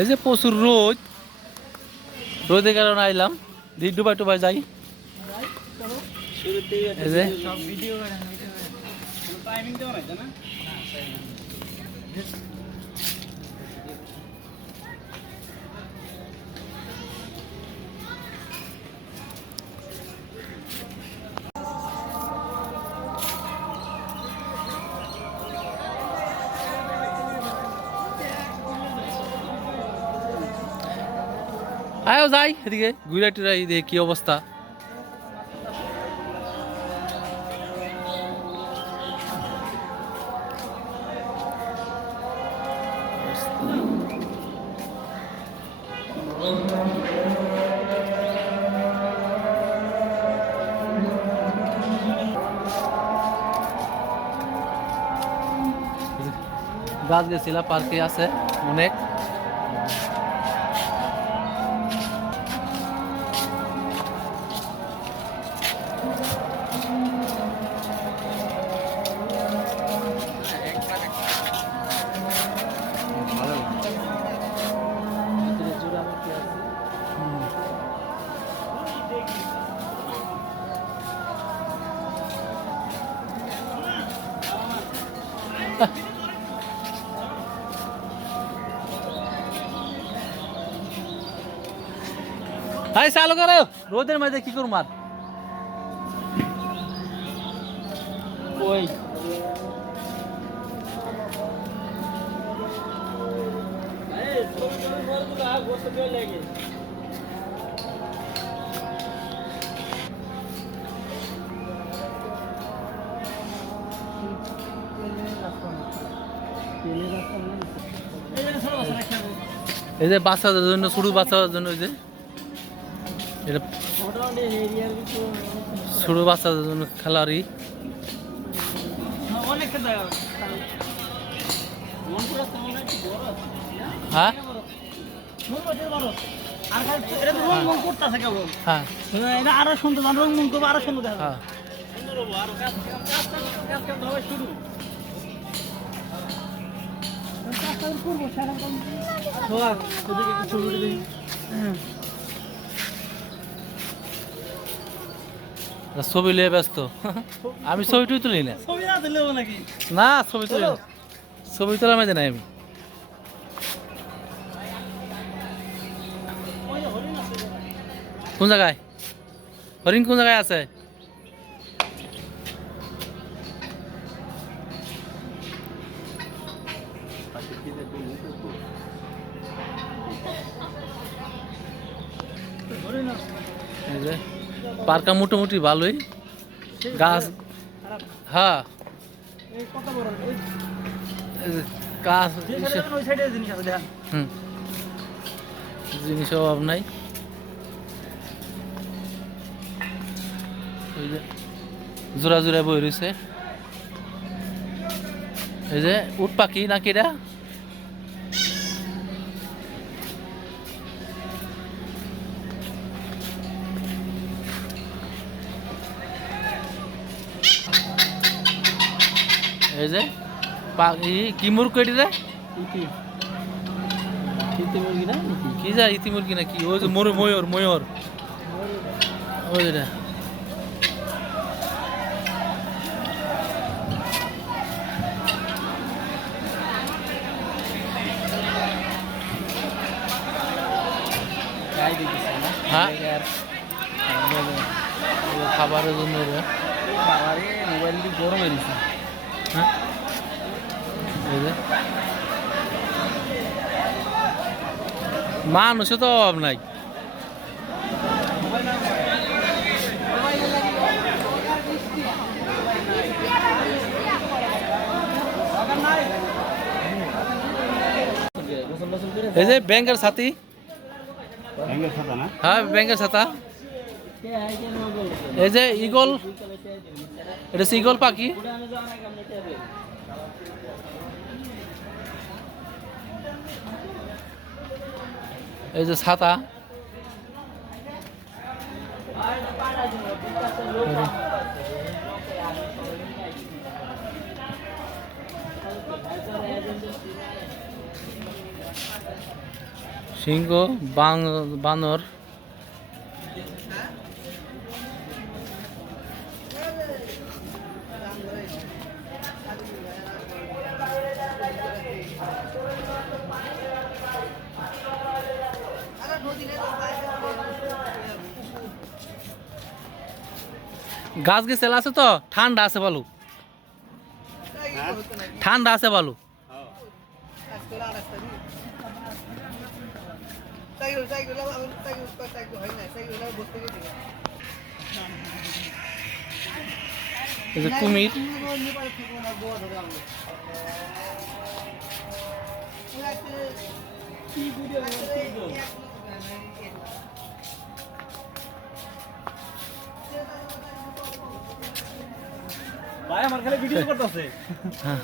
এই যে প্রচুর রোদের কারণে আইলাম, ডুবাই টুবাই যাই। এই যে আয়ো যাই এদিকে ঘুরে টুরাই দেখি কি অবস্থা। গাছ গেছিলাম, পার্কে আছে অনেক। হাই চালু করে রোদের মধ্যে কি করুম আর। ওই এই যে বাচ্চাদের জন্য, ছোট বাচ্চাদের জন্য, ওই যে এটা ছোট বাচ্চাদের জন্য খেলারই। হ্যাঁ আরো সুন্দর আরো সুন্দর। ছবি লিয়ে ব্যস্ত, আমি ছবিটুই তুলি না। না ছবি তুলি না, ছবি তোলার মাঝে নাই আমি। কোন জায়গায় হরিণ, কোন জায়গায় আছে? পার্কটা মোটামুটি ভালোই, গাছ, হ্যাঁ গাছ, জিনিস অভাব নাই। জোড়া জোড়া বই রয়েছে। এই যে উট পাখি নাকি এটা? এই যে পাখি কি মুরগি রে? মুরগি না কি যা ইতি মুরগি নাকি? ওই যে ময়ূর, ময়ূর ওই যেটা। হ্যাঁ খাবারের জন্য মোবাইল গরম হয়ে গেছে। হ্যাঁ মানুষে তো অভাব নাই। এই যে ব্যাংকের সাথী, হ্যাঁ ব্যাংকের ছাতা। এই যে ঈগল, এটা ঈগল পাখি। এই যে ছাতা, সিংহ, বানর, গাছ গেছেল আছে তো, ঠান্ডা আছে বলো, ঠান্ডা আছে বলো। এই যে কুমির, ভাই আমার খালি ভিডিও করতেছে। হ্যাঁ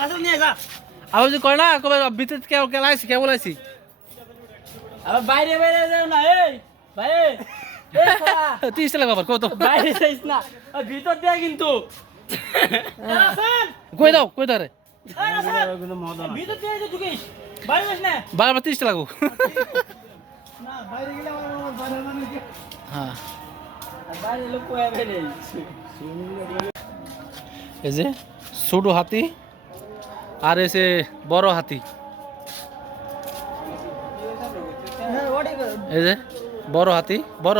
রাসেল নিয়ে যা। আবার যে কয় না কবে ভিতরে কেবল আইছি কেবল আইছি। আবার বাইরে বাইরে যাও না এই ভাই। 30 টাকা বাবার কত বাইরে যাইস না, ওই ভিতর দিয়ে কিন্তু। রাসেল কই দাও কই ধরে এই রাসেল ভিতর দিয়ে যে ঢুকিস, বাইরে যাস না। বারবার 30 টাকা লাগবো। না বাইরে গেলে আমার বাইরে মানে কি, হ্যাঁ বাইরে লোক কই আবে নেই। এই যে ছোট হাতি আর এসে বড় হাতি, এই যে বড়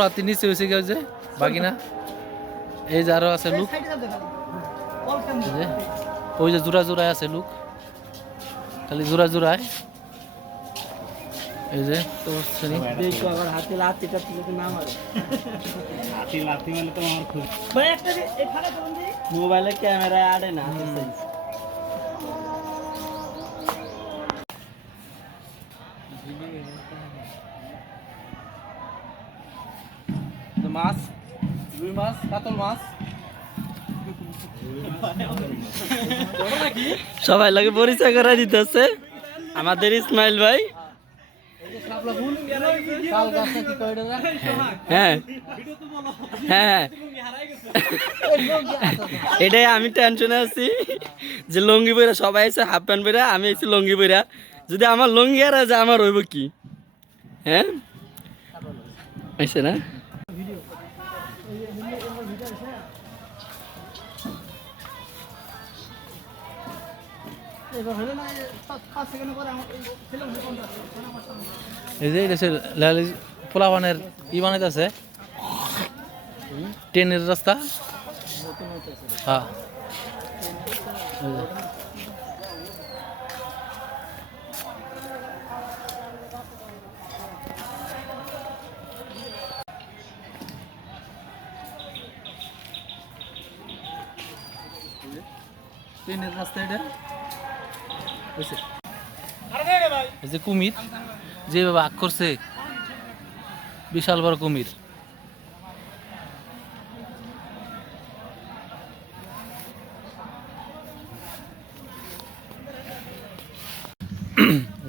হাতি নিচে হয়েছে কি যে বাগিনা, এই যে আরো আছে লোক, এই যে ওই যে জোড়া জোড়ায় আছে লোক, খালি জোড়া জোড়ায়, এই যে তো শুনি দেখো আবার হাতে লাতিটা তুলে না মারে। হাতি লাতি মানে তো আমার খুব ভাই একটা এই ফাড়া করুন দি, মোবাইলে ক্যামেরায় আড়ে না হাতে মাছ, রুই মাছ, কাতল মাছ, সবাই লাগে পরিচয় করে দিতেছে আমাদের ইসমাইল ভাই। হ্যাঁ হ্যাঁ এটাই আমি টেনশনে আছি যে লঙ্গি পইরা সবাই আছে হাফ প্যান্ট পইরা, আমি আছি লঙ্গি পইরা। যদি আমার লঙ্গি আর আছে আমার হইব কি? হ্যাঁ আইছে না এই যে এটা পোলাবানের ই বানাইতেছে ট্রেনের রাস্তা। হ্যাঁ এই যে। ট্রেনের রাস্তা এটা বুঝছে? এই যে কুমির যেভাবে আগ করছে, বিশাল বড় কুমির।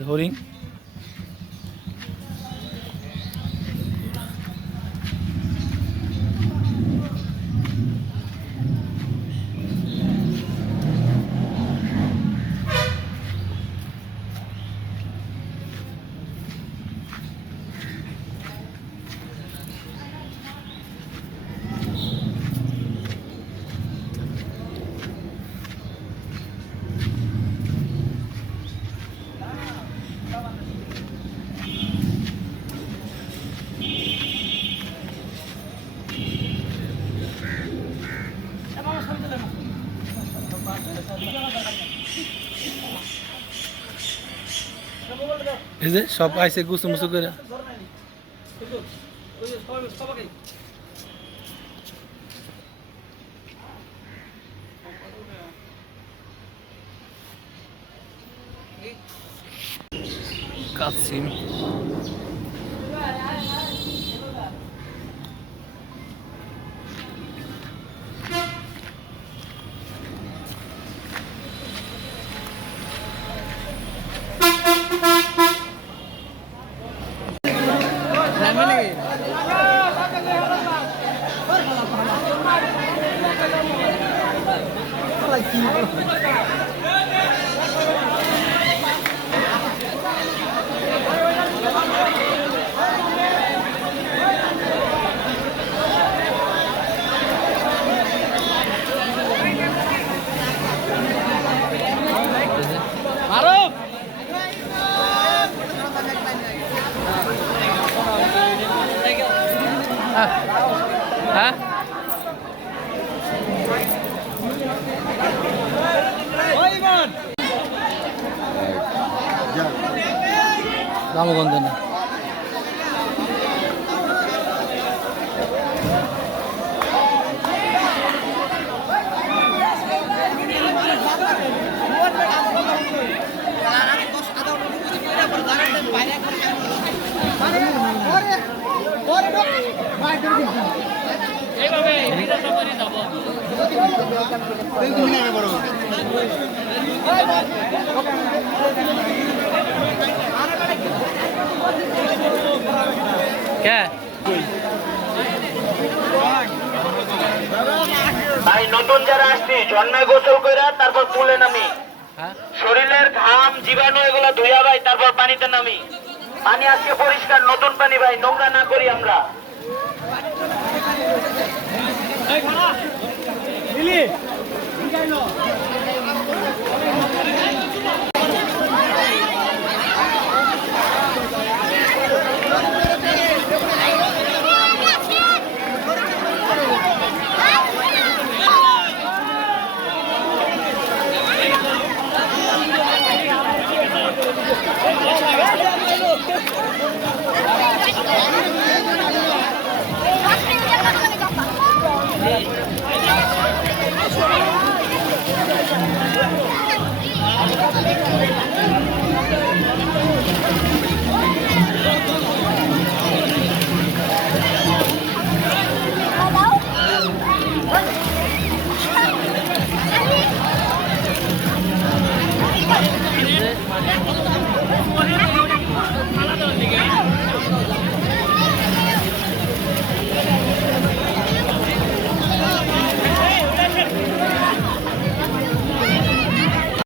হরিণ, এই যে সব আইসে গুছু মুছু করে। কাছিম হ্যাঁ রামগঞ্জ না কে ভাই নতুন যারা আসছি জন্মে গোসল কইরা তারপর পুলে নামি হ্যাঁ শরীরের ঘাম জীবাণু এগুলো ধুইয়া ভাই তারপর পানিতে নামি পানি আজকে পরিষ্কার নতুন পানি ভাই নোংরা না করি আমরা দিলি